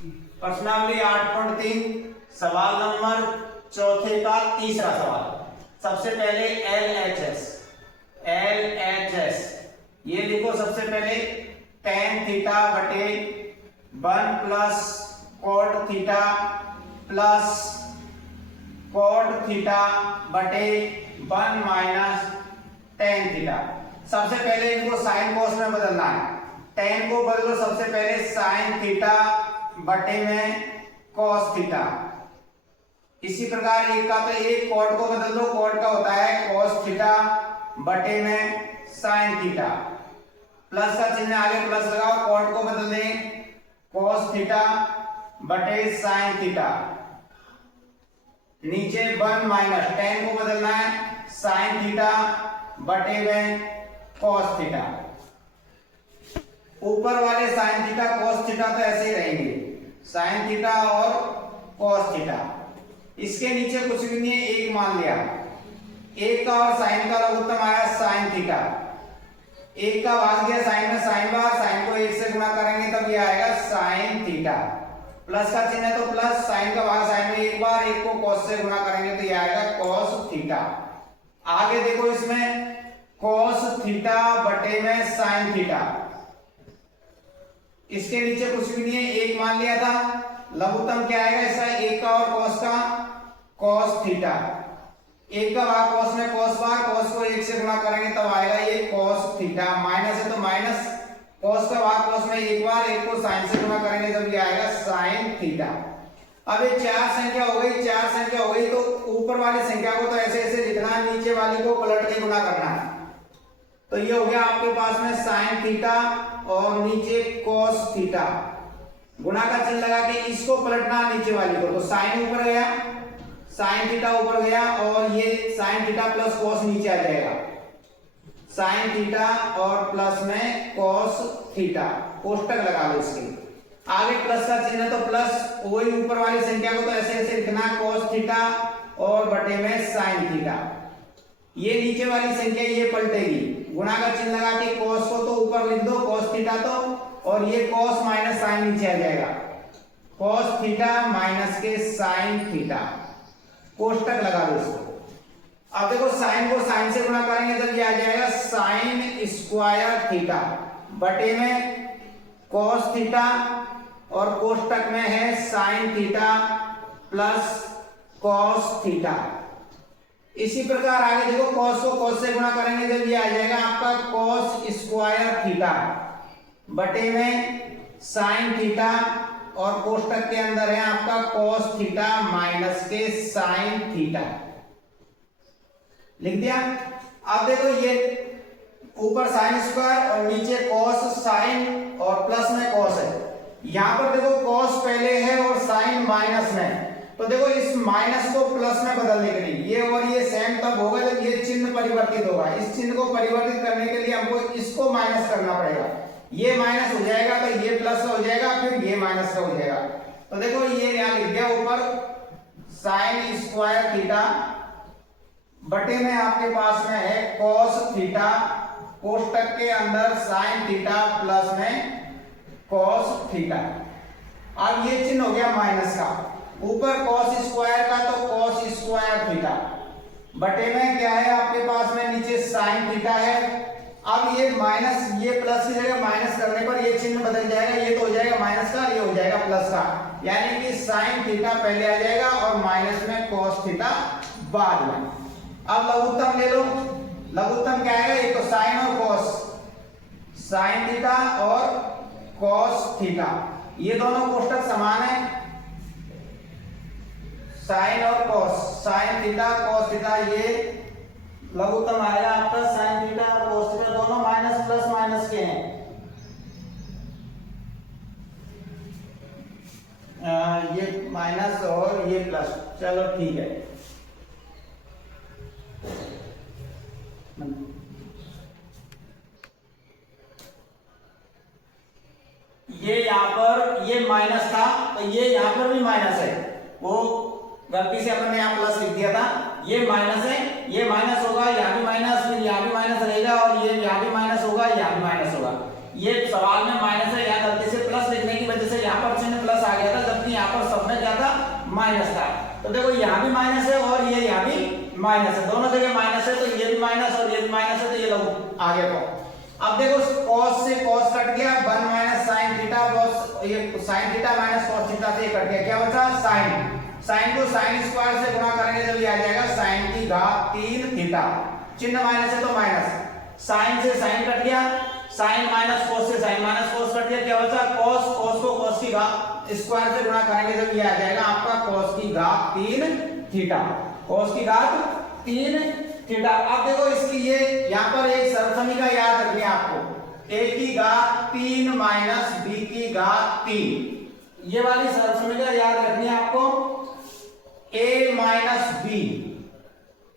प्रश्नावली 8.3 सवाल नंबर चौथे का तीसरा सवाल। सबसे पहले LHS ये लिखो। सबसे पहले tan थीटा बटे 1 plus cot theta plus cot theta बटे 1 माइनस tan थीटा। सबसे पहले इनको साइन कोस में बदलना है। tan को बदलो सबसे पहले साइन थीटा बटे में cos थीटा। इसी प्रकार एक का तो एक cot को बदल दो, cot का होता है cos थीटा बटे में sin थीटा। प्लस का चिन्ह आगे प्लस लगाओ, cot को बदल दें cos थीटा बटे sin थीटा। नीचे 1 माइनस tan को बदलना है sin थीटा बटे में cos थीटा। ऊपर वाले sin थीटा cos थीटा तो ऐसे ही रहेंगे, sin थीटा और cos थीटा। इसके नीचे कुछ भी नहीं है, एक मान लिया। एक का और साइन का लघुत्तम आया sin थीटा। एक का भाग दिया साइन में, साइन बार साइन को एक से गुणा करेंगे तब ये आएगा sin थीटा। प्लस का चिन्ह है तो प्लस, साइन का भाग साइन में एक बार, एक को cos से गुणा करेंगे तो ये आएगा cos थीटा। आगे देखो इसमें cos थीटा बटे में sin थीटा। इसके नीचे कुछ भी नहीं है, एक मान लिया था। लघुत्तम क्या आएगा इसका, एक का और cos का cos थीटा। एक का भाग cos में cos बार, cos को एक से गुणा करेंगे तब आएगा ये cos थीटा। माइनस है तो माइनस, cos का भाग cos में एक बार, एक को sin से गुणा करेंगे तब ये आएगा sin थीटा। अब ये चार संख्या हो गई, चार संख्या हो गई तो ऊपर वाली संख्या को तो ऐसे ऐसे लिखना है, नीचे वाली को पलट के गुणा करना है। तो ये हो गया आपके पास में sin थीटा और नीचे cos थीटा। गुणा का चिन्ह लगा के इसको पलटना नीचे वाली को, तो sin ऊपर गया, sin थीटा ऊपर गया और ये sin थीटा प्लस cos नीचे आ जाएगा। sin थीटा और प्लस में cos थीटा, कोष्टक लगा लो इसके आगे। प्लस का चिन्ह तो प्लस, वही ऊपर वाली संख्या को तो ऐसे ऐसे लिखना cos थीटा और बटे में sin थीटा। ये नीचे वाली संख्या ये पलटेगी, गुणा का चिन्ह लगा के cos को तो ऊपर लिख दो, cos थीटा तो, और ये cos माइनस sin नीचे आ जाएगा, cos थीटा माइनस के sin थीटा। कोष्टक लगा दो इसको। अब देखो sin को sin से गुणा करेंगे तब ये आ जाएगा sin स्क्वायर थीटा बटे में cos थीटा और कोष्टक में है sin theta plus cos theta. इसी प्रकार आगे देखो cos को cos से गुणा करेंगे जब ये आ जाएगा आपका cos स्क्वायर थीटा बटे में sin थीटा और कोष्टक के अंदर है आपका cos थीटा माइनस के sin थीटा। लिख दिया। अब देखो ये ऊपर sin स्क्वायर और नीचे cos sin और प्लस में cos है। यहां पर देखो cos पहले है और sin माइनस में, तो देखो इस माइनस को प्लस में बदलने के लिए ये और ये सेम तब होगा जब ये चिन्ह परिवर्तित होगा। इस चिन्ह को परिवर्तित करने के लिए हमको इसको माइनस करना पड़ेगा। ये माइनस हो जाएगा तो ये प्लस हो जाएगा, फिर ये माइनस का हो जाएगा। तो देखो ये यहां लिख दिया ऊपर sin स्क्वायर थीटा बटे में आपके पास में है cos थीटा, कोष्टक के अंदर sin थीटा प्लस में cos थीटा। अब ये चिन्ह हो गया माइनस का, ऊपर cos स्क्वायर का तो cos स्क्वायर थीटा बटे में क्या है आपके पास में नीचे sin थीटा है। अब ये माइनस, ये प्लस की जगह माइनस करने पर ये चिन्ह बदल जाएगा, ये तो हो जाएगा माइनस का, ये हो जाएगा प्लस का, यानी कि sin थीटा पहले आ जाएगा और माइनस में cos थीटा बाद में। अब लघुत्तम ले लो, लघुत्तम क्या आएगा, ये तो sin और cos, sin थीटा और cos थीटा, ये दोनों कोष्टक समान है, sin और cos, sin theta cos theta, ये लघुत्तम आएगा आपका sin थीटा और cos थीटा दोनों माइनस प्लस माइनस के हैं। ये माइनस और ये प्लस, चलो ठीक है। ये यहाँ पर ये माइनस था तो ये यहाँ पर भी माइनस है, वो गलती से अपन ने यहाँ प्लस लिख दिया था, ये माइनस है, ये माइनस होगा, यहाँ भी माइनस, फिर यहाँ भी माइनस रहेगा और ये यहाँ भी माइनस होगा, यहाँ भी माइनस होगा। ये सवाल में माइनस है, यहाँ गलती से प्लस लिखने की वजह से यहाँ पर चिन्ह प्लस आ गया था, यहाँ पर सब में क्या था, माइनस था। तो देखो यहाँ भी माइनस है और ये यहाँ भी माइनस है, दोनों जगह माइनस है, तो ये भी माइनस और ये भी माइनस है, तो ये लोग आगे को। अब देखो cos से cos कट गया, 1 माइनस sin थीटा, ये sin theta minus cos theta से कट गया, क्या बचा sin। sin को sin स्क्वायर से गुणा करेंगे जब ये आ जाएगा sin की घात 3 थीटा, चिन्ह माइनस है तो माइनस, sin से sin कट गया, sin माइनस cos से sin माइनस cos कट गया, क्या बचा cos, cos को cos की घात स्क्वायर से गुणा करेंगे जब ये आ जाएगा आपका cos की घात 3 थीटा, cos की घात 3 थीटा। अब देखो इसकी ये यहाँ पर एक सरलसमीका याद रखनी है आपको, a की घात 3 माइनस b की घात 3, ये वाली सरलसमीका याद रखनी है आपको, a माइनस b,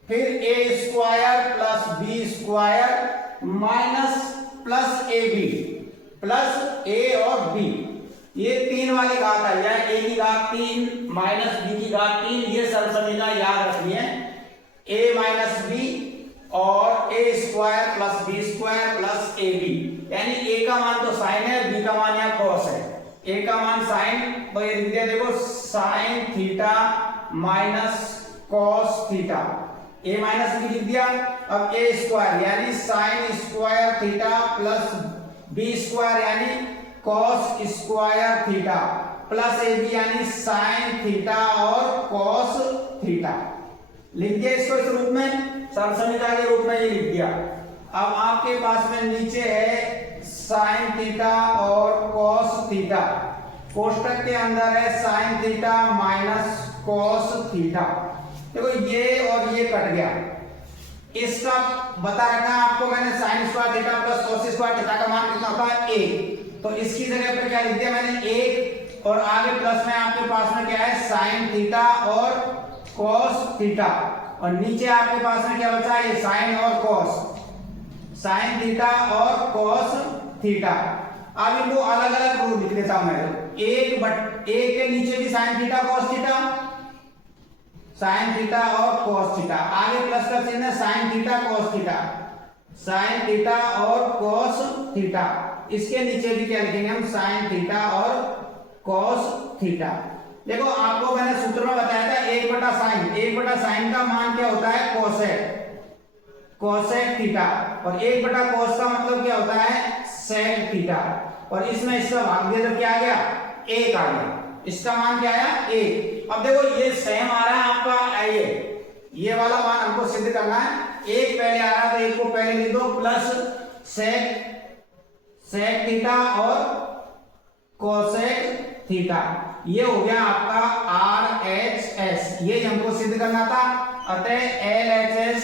फिर a square plus b square minus plus A B plus a और b, ये 3 वाली घात आई है, a की घात 3 माइनस b की घात 3, ये सरलसमीका याद रखनी है, a माइनस बी और a square plus B square plus A B, यानी a का मान तो साइन है, b का मान यहाँ कॉस है, a का मान साइन, तो ये लिख दिया देखो sine theta minus cos theta, a minus B लिख दिया। अब a स्क्वायर यानी sine square theta plus b square यानी cos square theta plus A B यानी साइन थीटा और कॉस थीटा, लिख दिया इसको इस रूप में, सरलसमीका के रूप में ये लिख दिया। अब आपके पास में नीचे है साइन थीटा और कॉस थीटा, कोष्टक के अंदर है sign theta minus cos theta, देखो ये और ये कट गया, इसका बता रखा आपको मैंने sign square theta plus cos square theta का मान कितना होता है 1, तो इसकी जगह पर क्या लिख दिया मैंने 1 और आगे प्लस में आपके पास में क्या है साइन थीटा और cos थीटा, और नीचे आपके पास में क्या बचा है साइन और cos, साइन थीटा और cos थीटा। अब इनको अलग अलग रूप लिख देता हूं मैं, एक के नीचे भी sine theta cos theta, sign theta और cos थीटा, आगे प्लस का चिन्ह है sine theta cos theta, sign theta और cos थीटा, इसके नीचे भी क्या लिखेंगे हम साइन थीटा और cos थीटा। देखो आपको मैंने सूत्र में बताया था 1/sin का मान क्या होता है कोसेक थीटा, और 1/cos का मतलब क्या होता है सेक थीटा, और इसमें इसका भाग दिया तो क्या आ गया 1 आ गया, इसका मान क्या आया 1। अब देखो ये सेम आ रहा है आपका ये वाला मान हमको सिद्ध करना है, 1 पहले आ रहा है तो 1 को पहले लिख दो प्लस सेक थीटा और कोसेक थीटा, ये हो गया आपका RHS, ये हमको सिद्ध करना था, अतः LHS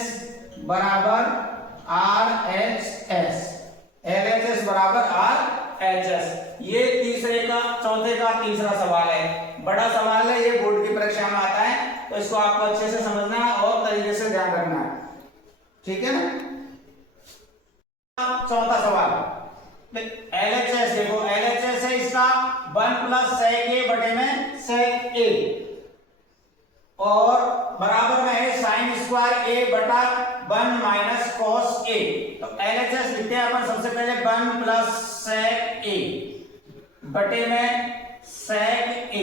बराबर RHS, LHS बराबर RHS। ये चौथे का तीसरा सवाल है, बड़ा सवाल है, ये बोर्ड की परीक्षा में आता है, तो इसको आपको अच्छे से समझना है और तरीके से ध्यान रखना है, ठीक है ना। चौथा सवाल LHS, देखो LHS है इसका 1 प्लस sec a बटे में sec a और बराबर में है साइन स्क्वायर a बटा 1 माइनस cos a, तो LHS लिखते हैं अपन सबसे पहले 1 प्लस sec a बटे में sec a,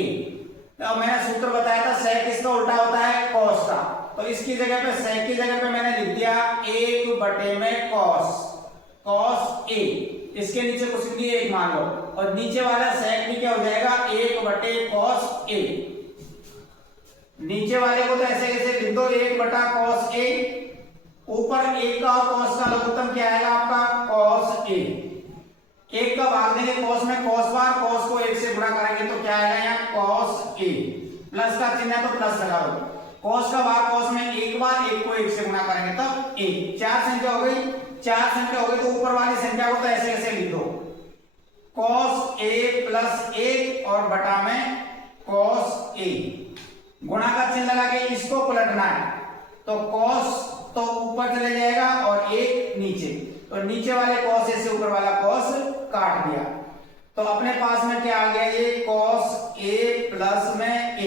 तो मैंने सूत्र बताया था sec इसका उल्टा होता है cos का, तो इसकी जगह पे sec की जगह पे मैंने लिख दिया 1 बटे में cos a, इसके नीचे कुछ भी 1 मान लो, और नीचे वाला sec भी क्या हो जाएगा 1 बटे cos a, नीचे वाले को तो ऐसे कैसे लिख दो 1 बटा cos a, ऊपर 1 का और cos का लघुत्तम क्या आएगा आपका cos a, 1 का भाग देंगे cos में cos बार, cos को 1 से गुणा करेंगे तो क्या आएगा यहाँ cos a, प्लस का चिन्ह है तो प्लस लगा दो, cos का भाग cos में 1 बार, 1 को 1 से गुणा करेंगे तब 1, 4 संख्या हो गई, 4 संख्या हो गई, तो ऊपर वाली संख्या को तो ऐसे ऐसे लिख दो cos a प्लस 1 और बटा में cos a, गुणा का चिन्ह लगा के इसको पलटना है, तो cos तो ऊपर चले जाएगा और 1 नीचे, तो नीचे वाले cos a से ऊपर वाला cos काट दिया, तो अपने पास में क्या आ गया ये cos a प्लस में a,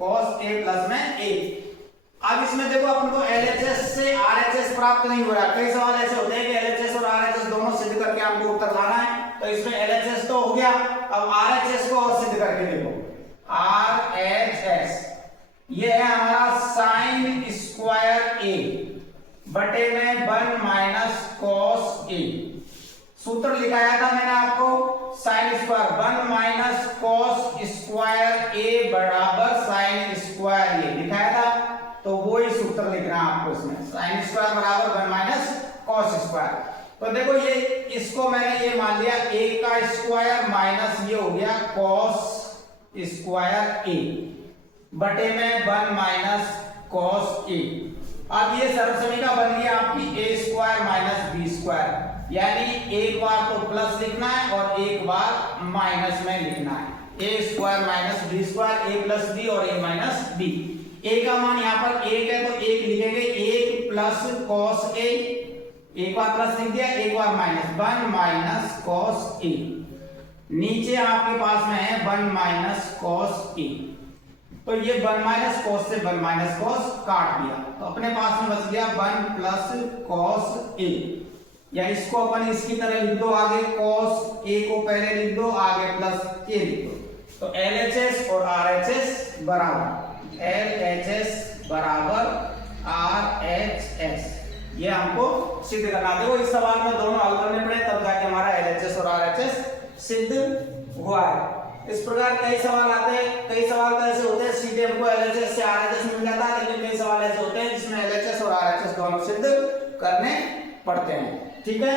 cos a प्लस में a। अब इसमें देखो अपन को LHS से RHS प्राप्त नहीं हो रहा, कई सवाल ऐसे होते हैं कि LHS और RHS दोनों सिद्ध करके आपको उत्तर लाना है, तो इसमें LHS तो हो गया, अब RHS को और सिद्ध करके देखो, ये है हमारा साइन स्क्वायर ए बटे में 1 माइनस कॉस ए। सूत्र लिखाया था मैंने आपको, sine square 1 minus cos square A बराबर साइन स्क्वायर ए लिखाया था, तो वो ही सूत्र लिखना है आपको इसमें, साइन स्क्वायर बराबर 1 माइनस कॉस स्क्वायर। तो देखो ये इसको मैंने ये मान लिया a का स्क्वायर माइनस ये हो गया कॉस स्क्वायर a बटे में 1 माइनस कॉस a। अब ये सर्वसमीका बन गई आपकी a square minus b square, यानी एक बार तो प्लस लिखना है और एक बार माइनस में लिखना है, a square minus b square, a plus b और a माइनस b। a का मान यहाँ पर 1 है तो 1 लिखेंगे, 1 प्लस कॉस a, एक बार प्लस लिख दिया, एक बार माइनस, 1 माइनस कॉस ए। नीचे आपके पास में है 1 माइनस कॉस ए, तो ये 1 माइनस कॉस से 1 माइनस कॉस काट दिया, तो अपने पास में बच गया 1 प्लस कॉस ए, या इसको अपन इसकी तरह लिख दो, आगे कॉस ए को पहले लिख दो, आगे प्लस ए लिख दो। तो LHS और RHS बराबर, LHS बराबर RHS, ये हमको सिद्ध करना। देखो इस सवाल में दोनों हल करने पड़े तब जाके हमारा LHS और RHS सिद्ध हुआ है। इस प्रकार कई सवाल आते हैं, कई सवाल तो ऐसे होते हैं सीधे हमको LHS से RHS मिल जाता है, लेकिन कई सवाल ऐसे होते हैं जिसमें LHS और RHS दोनों सिद्ध करने पड़ते हैं। ठीक है,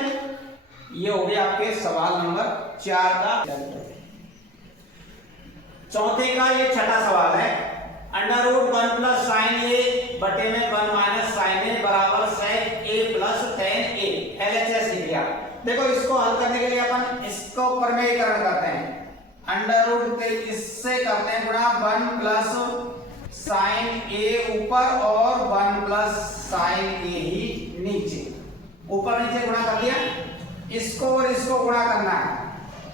ये हो गया आपके सवाल नंबर 4 का। चौथे का ये छठा सवाल है, अंडर रूट 1 प्लस साइन ए बटे में 1 माइनस साइन ए बराबर सेक ए प्लस टेन ए, LHS लिख लिया। देखो इसको हल करने के लिए अपन इसको प्रमेयीकरण करते हैं, अंडर रूट इससे करते हैं गुणा 1 प्लस साइन ए ऊपर और 1 प्लस साइन ए ही नीचे, ऊपर नीचे गुणा कर दिया, इसको और इसको गुणा करना है,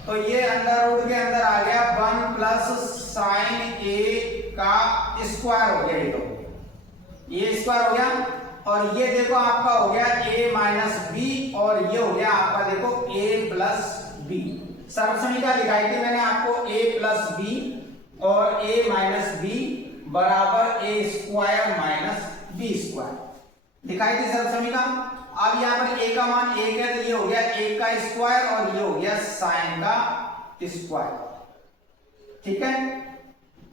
तो ये अंडर रूट के अंदर आ गया 1 प्लस साइन ए का स्क्वायर हो गया, ये स्क्वायर हो गया, और ये देखो आपका हो गया a माइनस बी, और ये हो गया आपका देखो a प्लस बी। सर्वसमीका दिखाई थी मैंने आपको a प्लस बी और a माइनस बी बराबर a square minus B square दिखाई थी सर्वसमीका। अब यहाँ पर a का मान 1 है, तो ये हो गया 1 का स्क्वायर और ये हो गया साइन का स्क्वायर। ठीक है,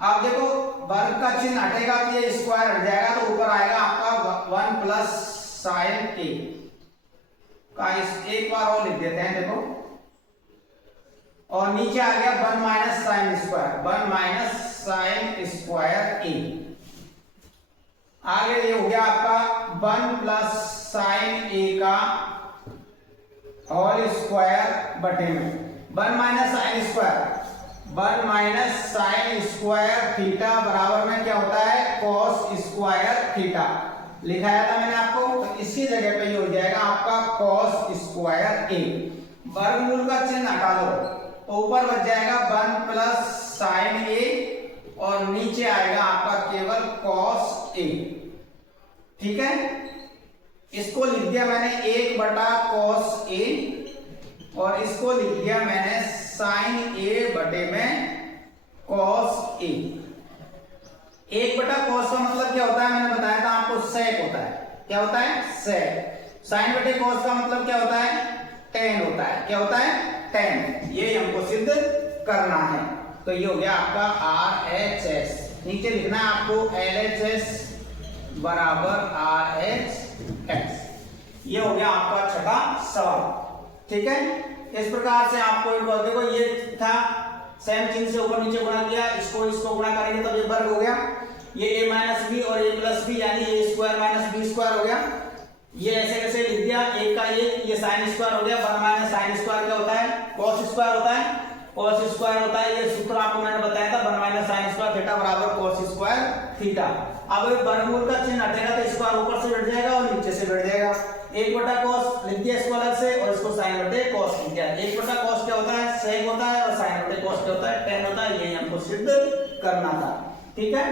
अब देखो वर्ग का चिन्ह हटेगा तो ये स्क्वायर हट जाएगा, तो ऊपर आएगा आपका 1 प्लस साइन ए का, एक बार और लिख देते हैं देखो, और नीचे आ गया 1 minus sine square, 1 minus sine square A. आगे ये हो गया आपका 1 प्लस साइन ए का होल स्क्वायर बटे में 1 minus sine square, 1 minus sine square theta बराबर में क्या होता है कॉस स्क्वायर थीटा, लिखाया था मैंने आपको, तो इसी जगह पे ये हो जाएगा आपका कॉस स्क्वायर ए। वर्गमूल का चिन्ह हटा दो तो ऊपर बच जाएगा 1 प्लस साइन ए और नीचे आएगा आपका केवल कॉस ए। ठीक है, इसको लिख दिया मैंने 1 बटा कॉस ए और इसको लिख दिया मैंने साइन ए बटे में कॉस ए। 1 बटा कॉस का मतलब क्या होता है, मैंने बताया था आपको सेक होता है। क्या होता है, सेक। साइन बटे कॉस का मतलब क्या होता है, टेन होता है। क्या होता है, टेन। ये हमको सिद्ध करना है, तो ये हो गया आपका RHS। नीचे लिखना है आपको LHS बराबर RHS। ये हो गया आपका छठा सवाल। ठीक है, इस प्रकार से आपको देखो ये था सेम चिन्ह से ऊपर नीचे गुणा किया, इसको गुणा करेंगे तो ये वर्ग हो गया, ये a माइनस बी और a प्लस बी यानी a square minus B square हो गया। ये ऐसे कैसे लिख दिया, एक का ये साइन स्क्वायर हो गया, 1 माइनस साइन स्क्वायर क्या होता है, कॉस स्क्वायर होता है, कॉस स्क्वायर होता है। ये सूत्र आपको मैंने बताया था 1 माइनस साइन स्क्वायर थीटा बराबर कॉस स्क्वायर थीटा। अब वर्गमूल का चिन्ह हटेगा तो स्क्वायर ऊपर से बैठ जाएगा और नीचे से बैठ जाएगा। 1 बटा कॉस लिख दिया इसको अलग से और इसको साइन बटे कॉस लिख दिया। 1 बटा कॉस क्या होता है, सेक होता है, और साइन बटे कॉस क्या होता है, टेन होता है। यही हमको सिद्ध करना था। ठीक है।